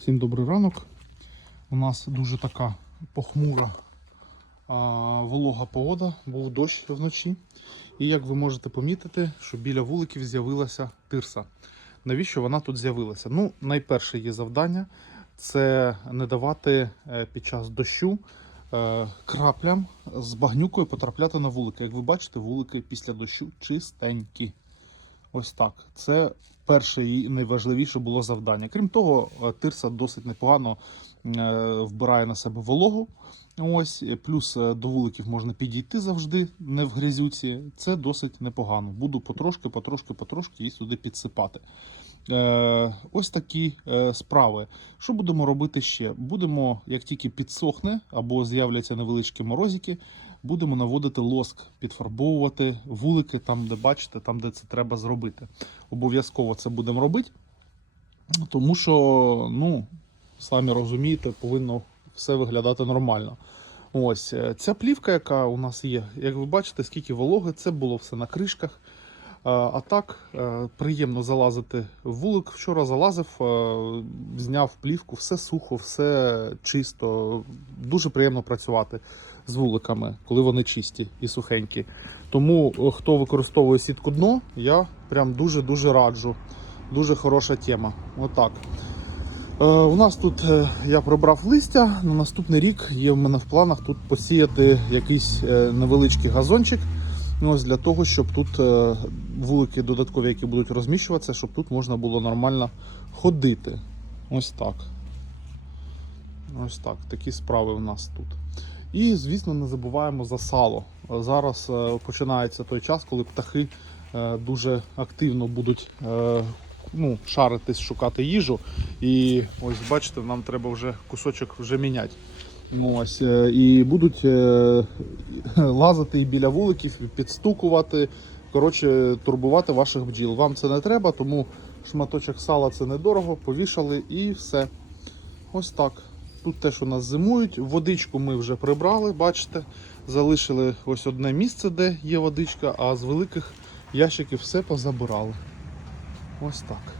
Всім добрий ранок. У нас дуже така похмура а, волога погода, був дощ вночі. І як ви можете помітити, що біля вуликів з'явилася тирса. Навіщо вона тут з'явилася? Ну, найперше її завдання це не давати е, під час дощу е, краплям з багнюкою потрапляти на вулики. Як ви бачите, вулики після дощу чистенькі. Ось так. Це перше і найважливіше було завдання. Крім того, е, тирса досить непогано е, вбирає на себе вологу. Ось, плюс е, до вуликів можна підійти завжди, не в грязюці. Це досить непогано. Буду потрошки, потрошки, потрошки її сюди підсипати. Ось такі справи. Що будемо робити ще? Будемо, як тільки підсохне або з'являться невеличкі морозики, будемо наводити лоск, підфарбовувати вулики там, де бачите, там, де це треба зробити. Обов'язково це будемо робити, тому що, ну, самі розумієте, повинно все виглядати нормально. Ось е, ця плівка, яка у нас є, як ви бачите, скільки вологи, це було все на кришках. А, так, е, приємно залазити в вулик. Вчора залазив, е, зняв плівку, все сухо, все чисто. Дуже приємно працювати з вуликами, коли вони чисті і сухенькі. Тому е, хто використовує сітку дно, я прям дуже-дуже раджу. Дуже хороша тема. Отак. У нас тут я прибрав листя. На наступний рік є в мене в планах тут посіяти якийсь невеличкий газончик. Ось для того, щоб тут е, вулики додаткові, які будуть розміщуватися, щоб тут можна було нормально ходити. Ось так. Ось так. Такі справи в нас тут. І, звісно, не забуваємо за сало. Е, Зараз е, починається той час, коли птахи дуже активно будуть ну, шаритись, шукати їжу. І ось бачите, нам треба вже кусочок вже міняти. Ну, Ось, і будуть лазити і біля вуликів, підстукувати, коротше, турбувати ваших бджіл. Вам це не треба, тому шматочок сала це недорого, повішали і все. Ось так. Тут теж у нас зимують. Водичку ми вже прибрали, бачите. Залишили ось одне місце, де є водичка, а з великих ящиків все позабирали. Ось так.